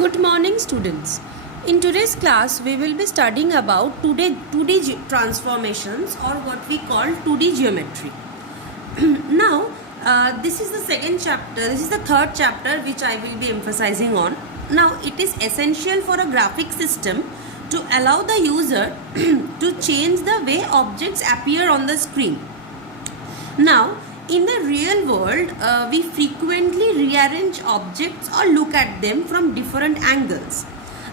Good morning, students. In today's class, we will be studying about 2D transformations, or what we call 2D geometry. Now, this is the second chapter. This is the third chapter which I will be emphasizing on. Now, it is essential for a graphic system to allow the user to change the way objects appear on the screen. Now, in the real world, we frequently rearrange objects or look at them from different angles.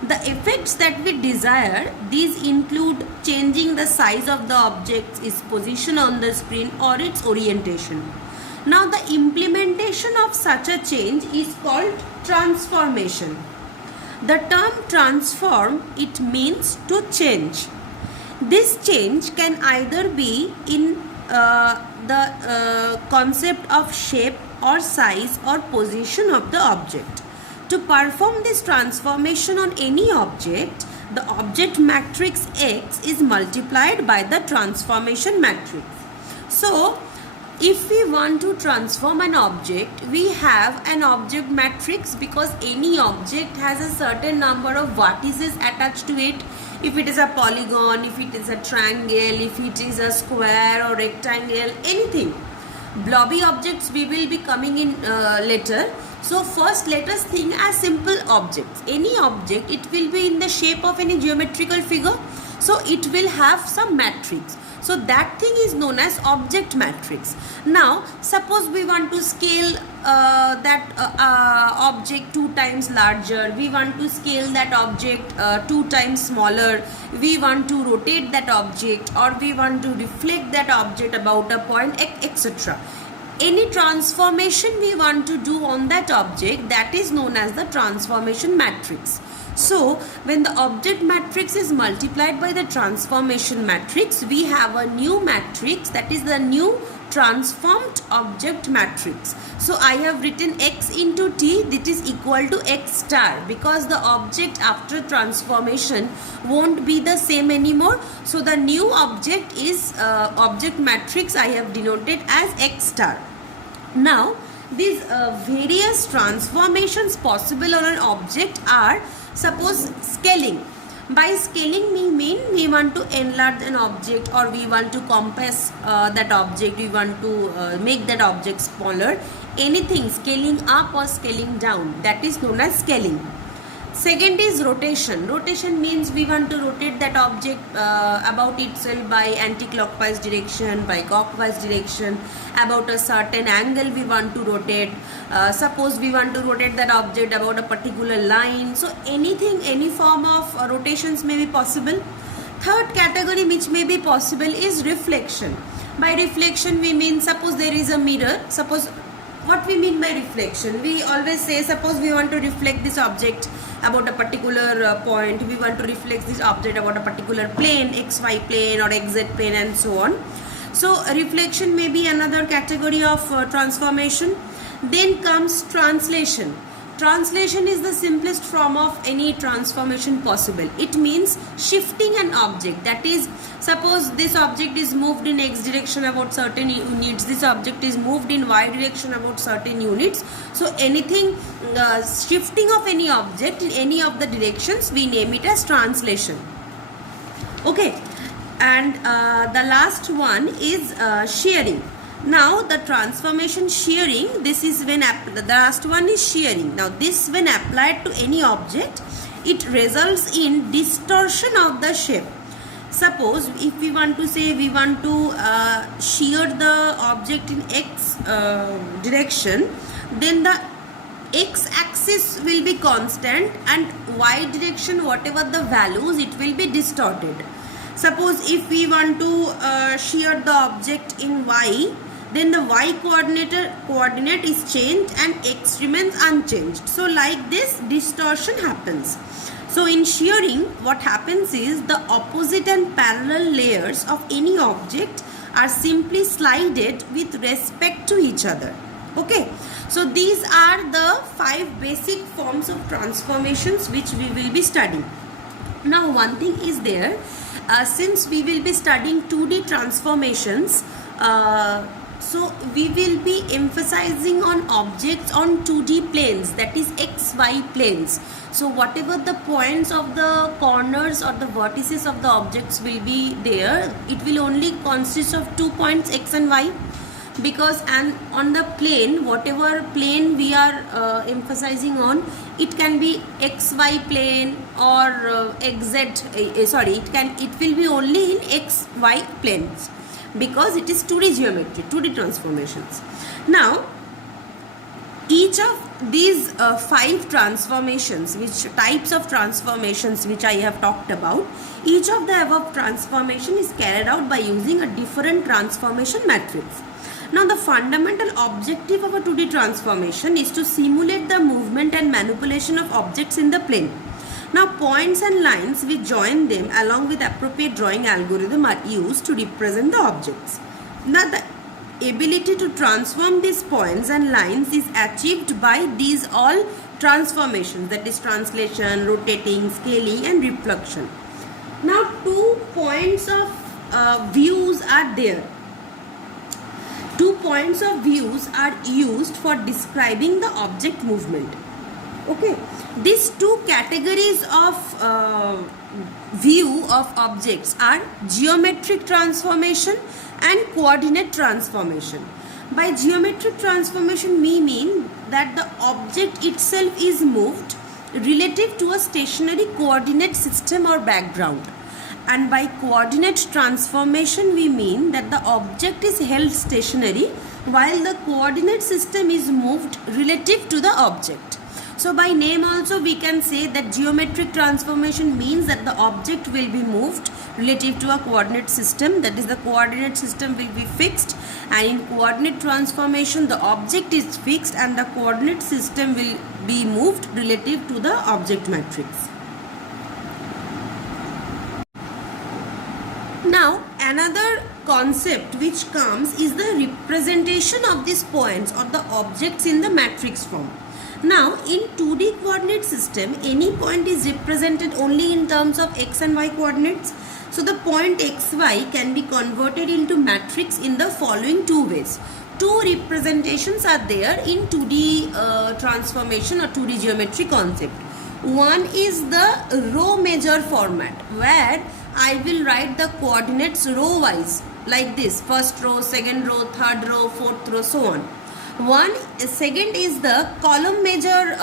The effects that we desire, these include changing the size of the object, its position on the screen, or its orientation. Now, the implementation of such a change is called transformation. The term transform, it means to change. This change can either be in the concept of shape or size or position of the object. To perform this transformation on any object, the object matrix X is multiplied by the transformation matrix. So, if we want to transform an object, we have an object matrix because any object has a certain number of vertices attached to it. If it is a polygon, if it is a triangle, if it is a square or rectangle, anything. Blobby objects we will be coming in later. So first let us think as simple objects. Any object, it will be in the shape of any geometrical figure. So it will have some matrix. So that thing is known as object matrix. Now suppose we want to scale that object 2 times larger, we want to scale that object 2 times smaller, we want to rotate that object, or we want to reflect that object about a point, etc. Any transformation we want to do on that object, that is known as the transformation matrix. So, when the object matrix is multiplied by the transformation matrix, we have a new matrix, that is the new transformed object matrix. So, I have written X into T, that is equal to X star, because the object after transformation won't be the same anymore. So, the new object is object matrix I have denoted as X star. Now, these various transformations possible on an object are, suppose, scaling. By scaling we mean we want to enlarge an object, or we want to compress that object, we want to make that object smaller. Anything, scaling up or scaling down, that is known as scaling. Second is rotation. Rotation means we want to rotate that object about itself by anti-clockwise direction, by clockwise direction, about a certain angle we want to rotate. Suppose we want to rotate that object about a particular line. So anything, any form of rotations may be possible. Third category which may be possible is reflection. By reflection we mean, suppose there is a mirror. Suppose, what we mean by reflection? We always say, suppose we want to reflect this object about a particular point, we want to reflect this object about a particular plane, xy plane or xz plane, and so on. So reflection may be another category of transformation. Then comes translation. Translation is the simplest form of any transformation possible. It means shifting an object. That is, suppose this object is moved in x direction about certain units, this object is moved in y direction about certain units. So anything, shifting of any object in any of the directions, we name it as translation. Okay, and the last one is shearing. Now the transformation shearing, this is when the last one is shearing. Now this, when applied to any object, it results in distortion of the shape. Suppose if we want to say we want to shear the object in x direction, then the x axis will be constant and y direction, whatever the values, it will be distorted. Suppose if we want to shear the object in y, then the y coordinate is changed and x remains unchanged. So like this, distortion happens. So in shearing, what happens is the opposite and parallel layers of any object are simply slided with respect to each other. Okay, so these are the 5 basic forms of transformations which we will be studying. Now one thing is there, since we will be studying 2D transformations, So we will be emphasizing on objects on 2D planes, that is XY planes. So whatever the points of the corners or the vertices of the objects will be there, it will only consist of 2 points X and Y, because and on the plane, whatever plane we are emphasizing on, it can be XY plane or it will be only in XY planes, because it is 2D geometry, 2D transformations. Now, each of these 5 transformations, which types of transformations which I have talked about, each of the above transformation is carried out by using a different transformation matrix. Now, the fundamental objective of a 2D transformation is to simulate the movement and manipulation of objects in the plane. Now, points and lines which join them along with appropriate drawing algorithm are used to represent the objects. Now, the ability to transform these points and lines is achieved by these all transformations, that is translation, rotating, scaling and reflection. Now, 2 points of views are there. 2 points of views are used for describing the object movement. Okay, these 2 categories of view of objects are geometric transformation and coordinate transformation. By geometric transformation, we mean that the object itself is moved relative to a stationary coordinate system or background. And by coordinate transformation, we mean that the object is held stationary while the coordinate system is moved relative to the object. So by name also we can say that geometric transformation means that the object will be moved relative to a coordinate system, that is the coordinate system will be fixed, and in coordinate transformation the object is fixed and the coordinate system will be moved relative to the object matrix. Now, another concept which comes is the representation of these points or the objects in the matrix form. Now, in 2D coordinate system, any point is represented only in terms of x and y coordinates. So, the point xy can be converted into matrix in the following 2 ways. 2 representations are there in 2D transformation or 2D geometry concept. One is the row measure format, where I will write the coordinates row wise like this: first row, second row, third row, fourth row, so on. Second is the column measure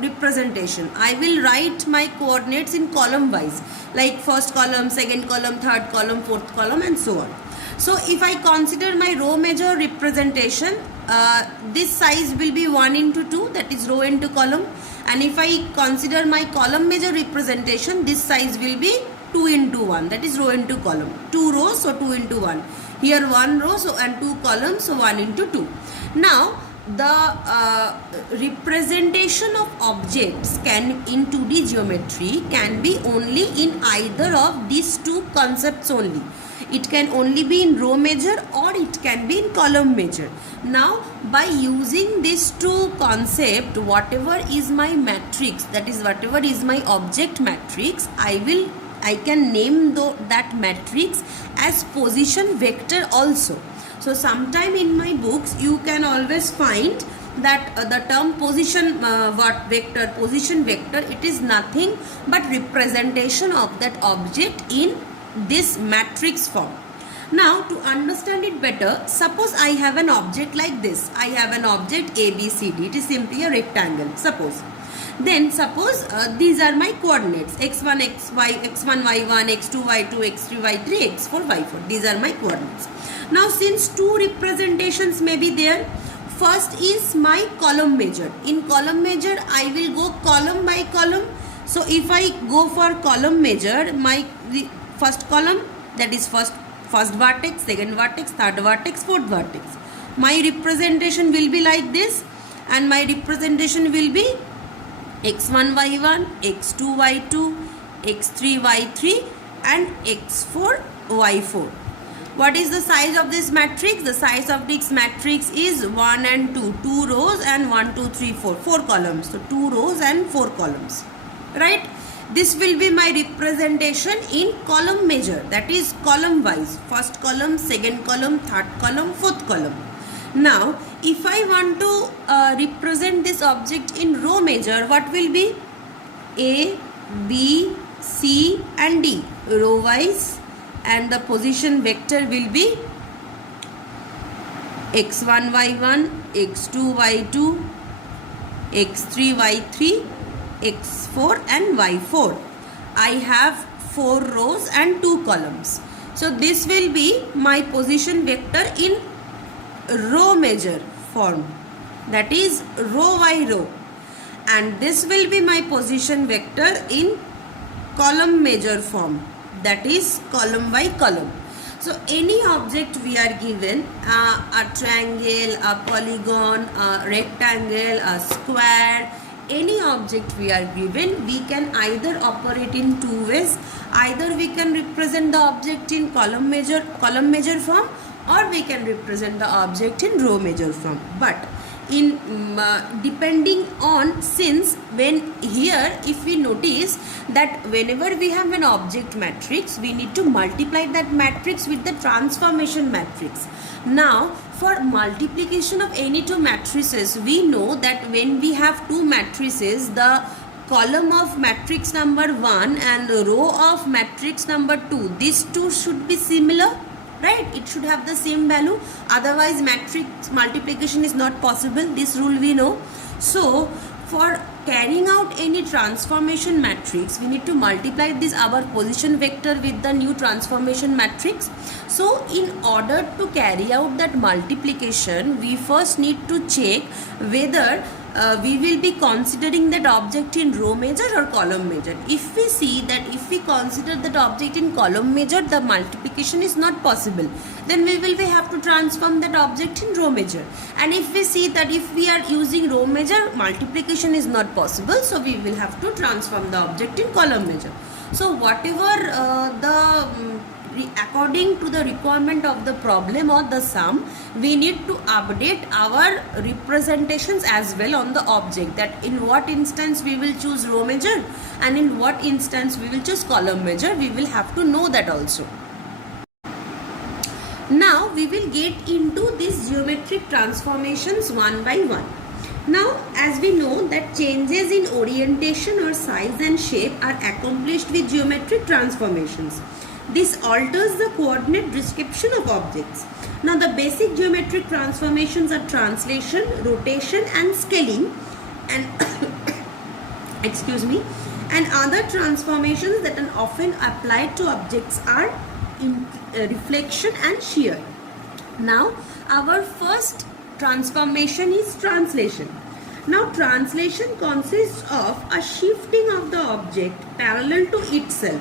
representation. I will write my coordinates in column wise, like first column, second column, third column, fourth column and so on. So if I consider my row measure representation, this size will be 1 into 2, that is row into column. And if I consider my column measure representation, this size will be 2 into 1, that is row into column. 2 rows, so 2 into 1. Here 1 row, so and 2 columns, so 1 into 2. Now, the representation of objects in 2D geometry can be only in either of these 2 concepts only. It can only be in row measure or it can be in column measure. Now, by using these 2 concepts, whatever is my matrix, that is whatever is my object matrix, I can name that matrix as position vector also. So sometime in my books you can always find that the term position vector, it is nothing but representation of that object in this matrix form. Now, to understand it better, suppose I have an object like this. I have an object ABCD. It is simply a rectangle. Suppose these are my coordinates: x1, xy, x1, y1, x2, y2, x3, y3, x4, y4. These are my coordinates. Now, since 2 representations may be there, first is my column measure. In column measure, I will go column by column. So, if I go for column measure, the first column, that is first vertex, second vertex, third vertex, fourth vertex. My representation will be like this, and my representation will be x1, y1, x2, y2, x3, y3 and x4, y4. What is the size of this matrix? The size of this matrix is 1 and 2. 2 rows and 1, 2, 3, 4. 4 columns. So, 2 rows and 4 columns. Right? This will be my representation in column measure, that is column wise, first column, second column, third column, fourth column. Now if I want to represent this object in row measure, what will be? A, B, C and D, row wise, and the position vector will be x1 y1, x2 y2, x3 y3, x4 and y4. I have 4 rows and 2 columns. So this will be my position vector in row measure form, that is row by row, and this will be my position vector in column measure form, that is column by column. So any object we are given, a triangle, a polygon, a rectangle, a square, any object we are given, we can either operate in two ways. Either we can represent the object in column measure form, or we can represent the object in row measure form. But in depending on, since when here if we notice that whenever we have an object matrix, we need to multiply that matrix with the transformation matrix. Now for multiplication of any two matrices, we know that when we have two matrices, the column of matrix number 1 and row of matrix number 2, these two should be similar, right? It should have the same value, otherwise matrix multiplication is not possible. This rule we know. So for carrying out any transformation matrix, we need to multiply this our position vector with the new transformation matrix. So in order to carry out that multiplication, we first need to check whether we will be considering that object in row measure or column measure. If we see that if we consider that object in column measure, the multiplication is not possible, then we will have to transform that object in row measure. And if we see that if we are using row measure, multiplication is not possible, so we will have to transform the object in column measure. So whatever according to the requirement of the problem or the sum, we need to update our representations as well on the object, that in what instance we will choose row measure and in what instance we will choose column measure. We will have to know that also. Now we will get into these geometric transformations one by one. Now as we know that changes in orientation or size and shape are accomplished with geometric transformations. This alters the coordinate description of objects. Now the basic geometric transformations are translation, rotation and scaling, and excuse me, and other transformations that are often applied to objects are reflection and shear. Now our first transformation is translation. Now translation consists of a shifting of the object parallel to itself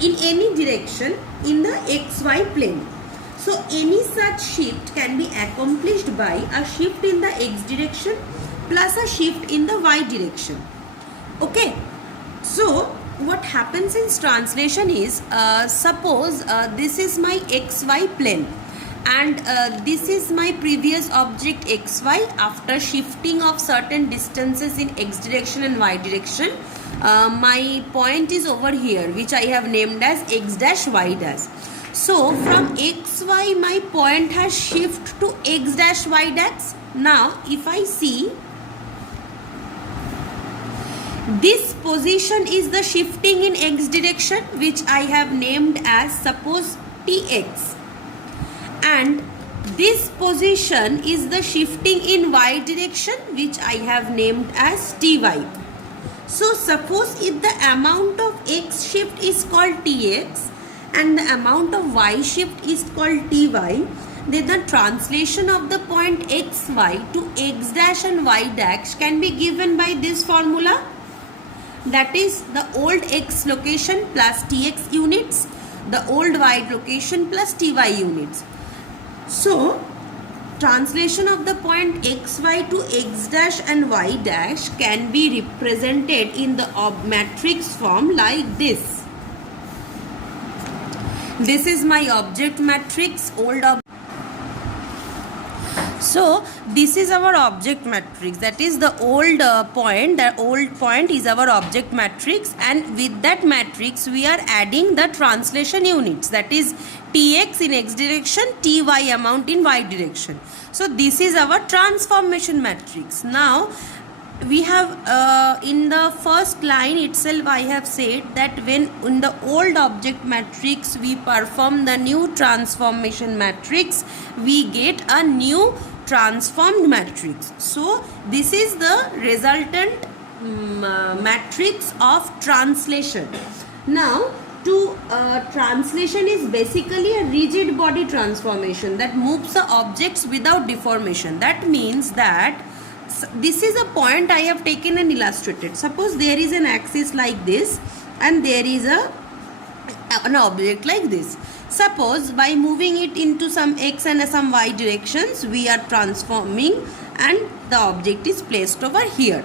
in any direction in the xy plane. So any such shift can be accomplished by a shift in the x direction plus a shift in the y direction. Okay, so what happens in translation is, suppose this is my xy plane and this is my previous object xy. After shifting of certain distances in x direction and y direction, my point is over here, which I have named as x dash y dash. So from xy my point has shifted to x dash y dash. Now if I see, this position is the shifting in x direction, which I have named as suppose tx, and this position is the shifting in y direction, which I have named as ty. So suppose if the amount of x shift is called tx and the amount of y shift is called ty, then the translation of the point xy to x dash and y dash can be given by this formula, that is the old x location plus tx units, the old y location plus ty units. So translation of the point xy to x dash and y dash can be represented in the matrix form like this. This is my object matrix, old object. So this is our object matrix, that is the old point. The old point is our object matrix, and with that matrix we are adding the translation units, that is Tx in x direction, Ty amount in y direction. So this is our transformation matrix. Now we have in the first line itself I have said that when in the old object matrix we perform the new transformation matrix, we get a new transformed matrix. So this is the resultant matrix of translation. Now to translation is basically a rigid body transformation that moves the objects without deformation. That means that this is a point I have taken and illustrated. Suppose there is an axis like this and there is an object like this. Suppose by moving it into some x and some y directions, we are transforming and the object is placed over here.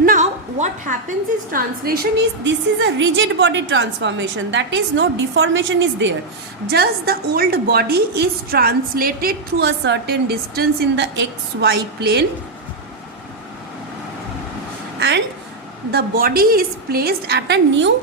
Now what happens is translation is, this is a rigid body transformation, that is no deformation is there. Just the old body is translated through a certain distance in the xy plane, and the body is placed at a new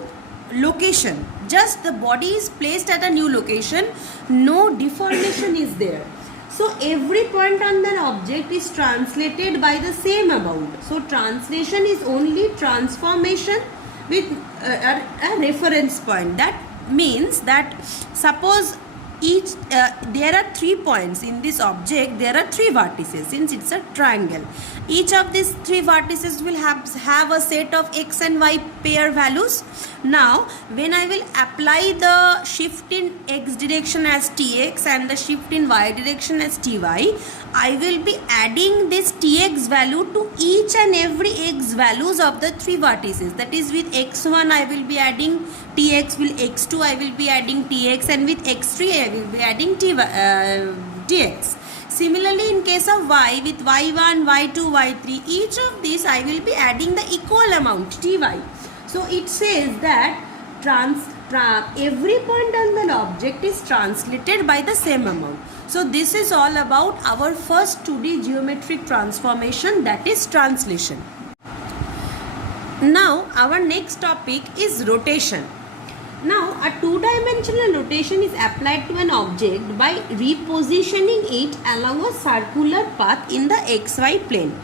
location. Just the body is placed at a new location, no deformation is there. So every point on the object is translated by the same amount. So translation is only transformation with a reference point. That means that suppose each there are 3 points in this object, there are 3 vertices since it's a triangle. Each of these 3 vertices will have a set of x and y pair values. Now when I will apply the shift in x direction as tx and the shift in y direction as ty, I will be adding this tx value to each and every x values of the 3 vertices. That is, with x1 I will be adding tx, with x2 I will be adding tx, and with x3 I will be adding tx. Similarly, in case of y, with y1, y2, y3, each of these I will be adding the equal amount ty. So it says that every point on the object is translated by the same amount. So this is all about our first 2D geometric transformation, that is translation. Now our next topic is rotation. Now a 2-dimensional rotation is applied to an object by repositioning it along a circular path in the xy plane.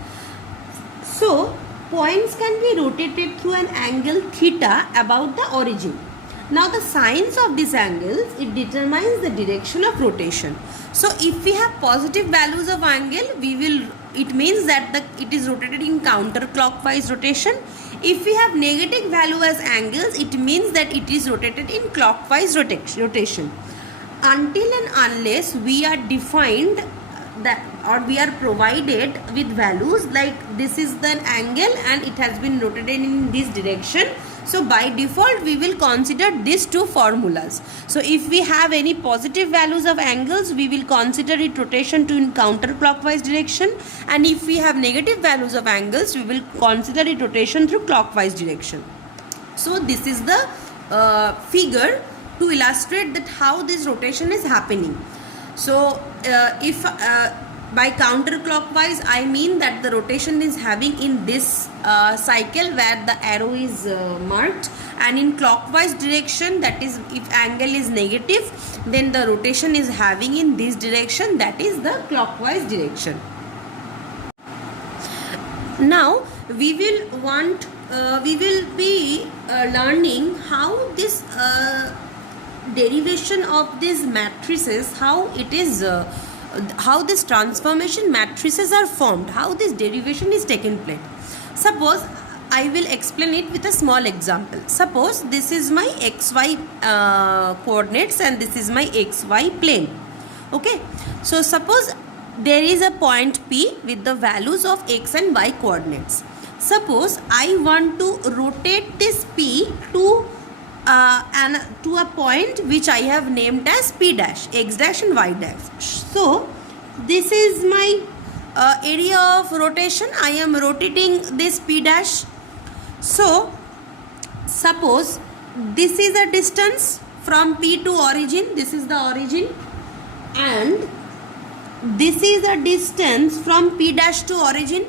So points can be rotated through an angle theta about the origin. Now the signs of these angles, it determines the direction of rotation. So if we have positive values of angle, it means that it is rotated in counterclockwise rotation. If we have negative value as angles, it means that it is rotated in clockwise rotation. Until and unless we are defined that, or we are provided with values like this is the angle and it has been rotated in this direction, so by default we will consider these 2 formulas. So if we have any positive values of angles, we will consider it rotation to in counterclockwise direction, and if we have negative values of angles, we will consider it rotation through clockwise direction. So this is the figure to illustrate that how this rotation is happening. So if by counterclockwise, I mean that the rotation is having in this cycle where the arrow is marked, and in clockwise direction, that is if angle is negative, then the rotation is having in this direction, that is the clockwise direction. Now we will be learning how this derivation of these matrices, how it is how this transformation matrices are formed, how this derivation is taken place. Suppose I will explain it with a small example. Suppose this is my xy coordinates and this is my xy plane. Okay, so suppose there is a point P with the values of x and y coordinates. Suppose I want to rotate this P to a point which I have named as P dash, x dash and y dash. So this is my area of rotation. I am rotating this P dash. So suppose this is a distance from P to origin. This is the origin, and this is a distance from P dash to origin.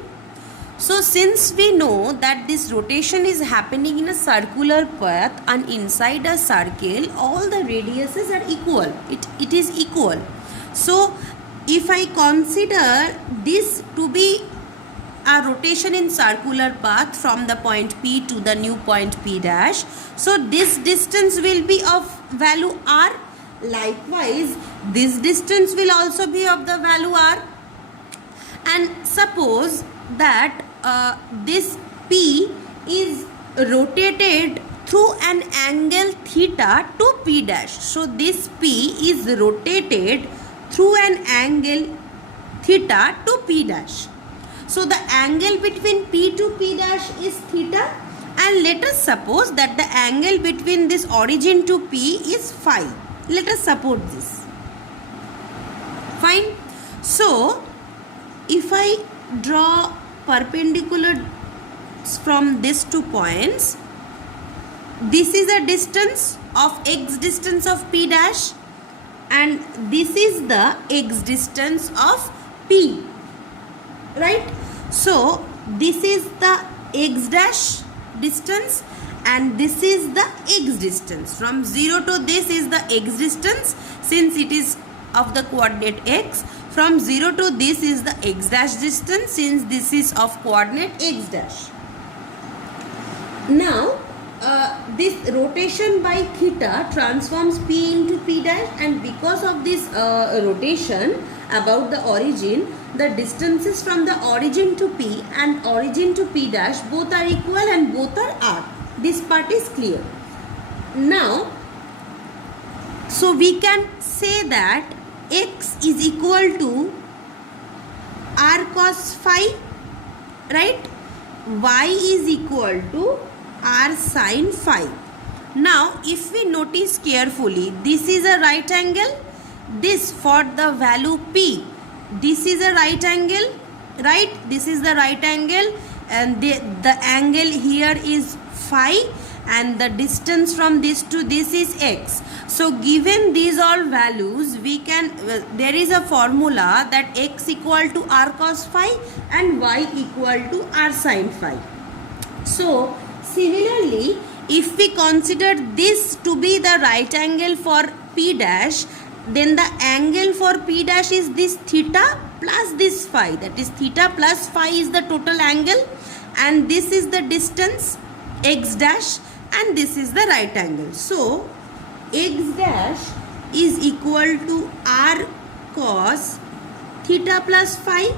So since we know that this rotation is happening in a circular path and inside a circle, all the radiuses are equal. It is equal. So if I consider this to be a rotation in circular path from the point P to the new point P dash, so this distance will be of value r. Likewise, this distance will also be of the value r. And suppose that this P is rotated through an angle theta to P dash. So this P is rotated through an angle theta to P dash. So the angle between P to P dash is theta, and let us suppose that the angle between this origin to P is phi. Let us suppose this. Fine. So if I draw perpendicular from these 2 points, this is a distance of x distance of P dash, and this is the x distance of P, right? So this is the x dash distance and this is the x distance. From 0 to this is the x distance, since it is of the coordinate x. From 0 to this is the x dash distance, since this is of coordinate x dash. Now this rotation by theta transforms P into P dash, and because of this rotation about the origin, the distances from the origin to P and origin to P dash both are equal and both are r. This part is clear. Now, so we can say that x is equal to r cos phi, right? Y is equal to r sin phi. Now, if we notice carefully, this is a right angle. This for the value P. This is a right angle, right? This is the right angle, and the angle here is phi, and the distance from this to this is x. So given these all values, we can there is a formula that x equal to r cos phi and y equal to r sin phi. So similarly, if we consider this to be the right angle for P dash, then the angle for P dash is this theta plus this phi, that is theta plus phi is the total angle, and this is the distance x dash, and this is the right angle. So x dash is equal to r cos theta plus phi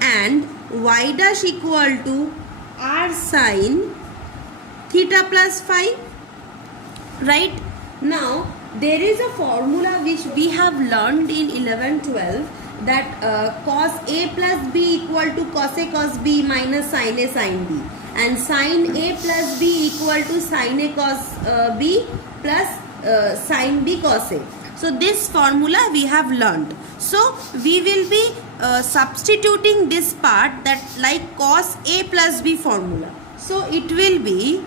and y dash equal to r sin theta plus phi, right? Now there is a formula which we have learned in 11-12 that cos A plus B equal to cos A cos B minus sin A sin B, and sin A plus B equal to sin A cos B plus sin B cos A. So this formula we have learned. So we will be substituting this part, that like cos A plus B formula. So it will be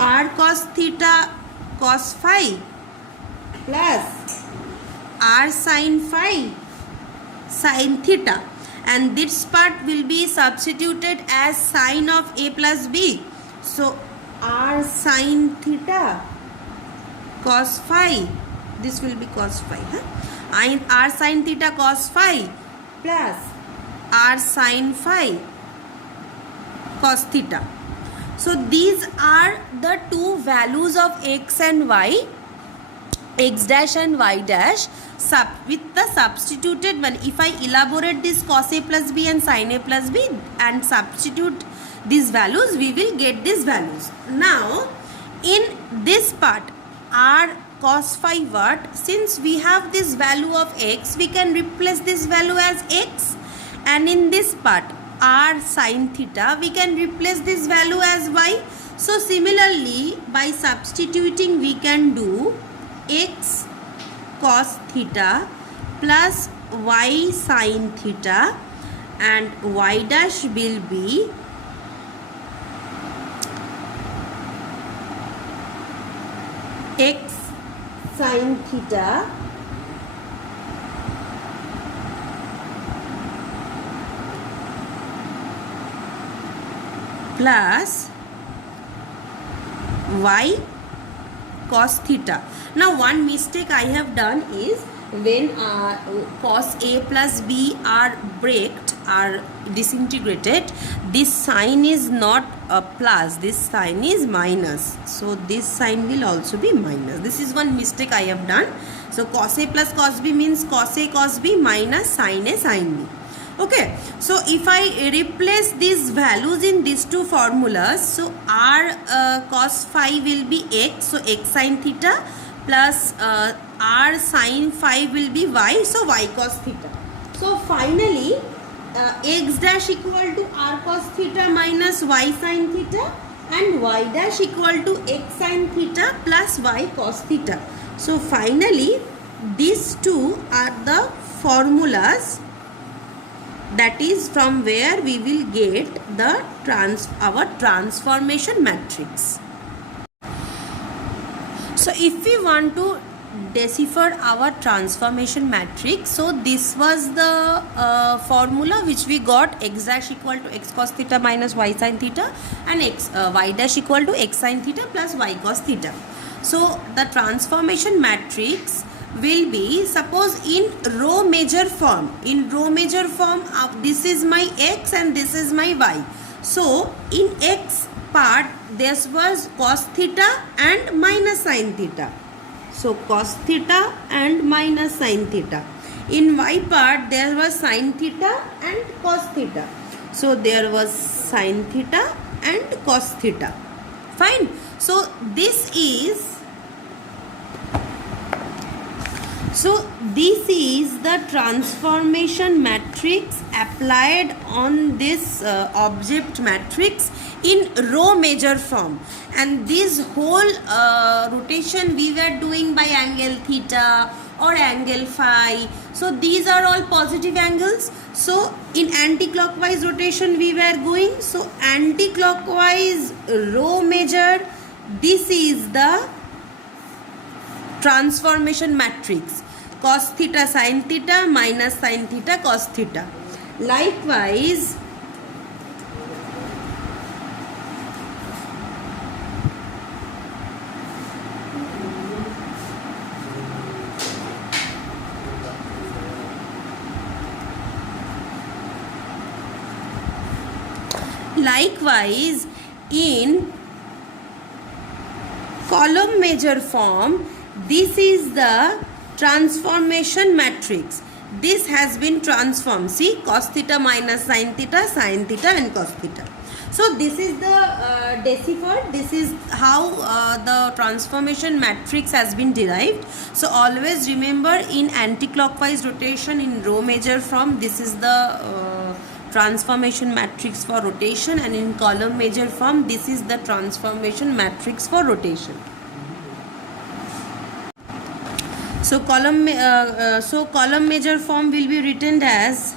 r cos theta cos phi plus r sin phi sin theta, and this part will be substituted as sine of A plus B. So r sin theta cos phi, this will be cos phi, and r sin theta cos phi plus r sin phi cos theta. So these are the two values of x and y, x dash and y dash, with the substituted one. If I elaborate this cos A plus B and sin A plus B and substitute these values, we will get these values. Now in this part, r cos phi what, since we have this value of x, we can replace this value as x, and in this part r sin theta, we can replace this value as y. So similarly, by substituting, we can do x cos theta plus y sin theta, and y dash will be x sin theta plus y cos theta. Now one mistake I have done is when cos A plus B are braked, are disintegrated, this sign is not a plus, this sign is minus. So this sign will also be minus. This is one mistake I have done. So cos A plus cos B means cos A cos B minus sin A sin B. Okay, so if I replace these values in these two formulas, so r cos phi will be x, so x sin theta, plus r sin phi will be y, so y cos theta. So finally x dash equal to r cos theta minus y sin theta, and y dash equal to x sin theta plus y cos theta. So finally these two are the formulas, that is from where we will get the our transformation matrix. So if we want to decipher our transformation matrix, so this was the formula which we got: x dash equal to x cos theta minus y sin theta, and y dash equal to x sin theta plus y cos theta. So the transformation matrix will be, suppose in row measure form. In row measure form, this is my x and this is my y. So in x part this was cos theta and minus sin theta. So cos theta and minus sin theta. In y part there was sin theta and cos theta. So there was sin theta and cos theta. Fine. So this is the transformation matrix applied on this object matrix in row measure form, and this whole rotation we were doing by angle theta or angle phi. So these are all positive angles. So in anti-clockwise rotation we were going. So anti-clockwise row measure, this is the transformation matrix: cos theta sin theta minus sin theta cos theta. Likewise, in column measure form, this is the transformation matrix. This has been transformed. See, cos theta minus sin theta and cos theta. So this is the deciphered. This is how the transformation matrix has been derived. So always remember, in anti-clockwise rotation in row measure form, this is the transformation matrix for rotation, and in column measure form, this is the transformation matrix for rotation. So column measure form will be written as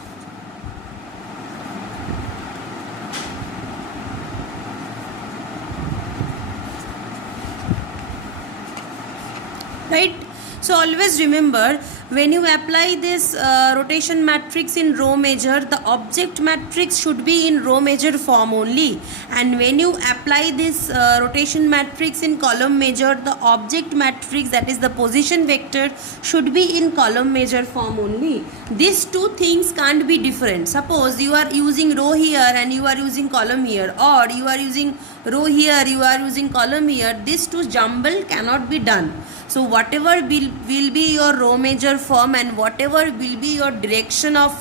right. So always remember, when you apply this rotation matrix in row measure, the object matrix should be in row measure form only, and when you apply this rotation matrix in column measure, the object matrix, that is the position vector, should be in column measure form only. These two things can't be different. Suppose you are using row here and you are using column here, or you are using row here, you are using column here. These two jumble cannot be done. So whatever will be your row measure form, and whatever will be your direction of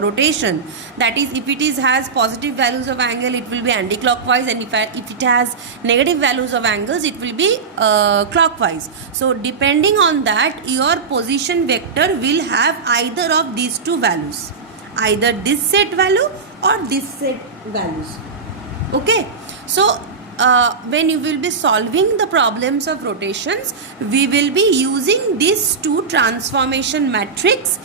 rotation, that is, if it has positive values of angle, it will be anti-clockwise, and if it has negative values of angles, it will be clockwise. So depending on that, your position vector will have either of these two values, either this set value or this set values. Okay. So when you will be solving the problems of rotations, we will be using these two transformation matrix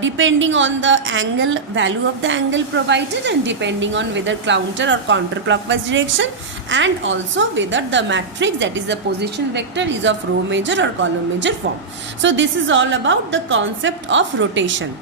depending on the angle value of the angle provided, and depending on whether counter or counterclockwise direction, and also whether the matrix, that is the position vector, is of row measure or column measure form. So this is all about the concept of rotation.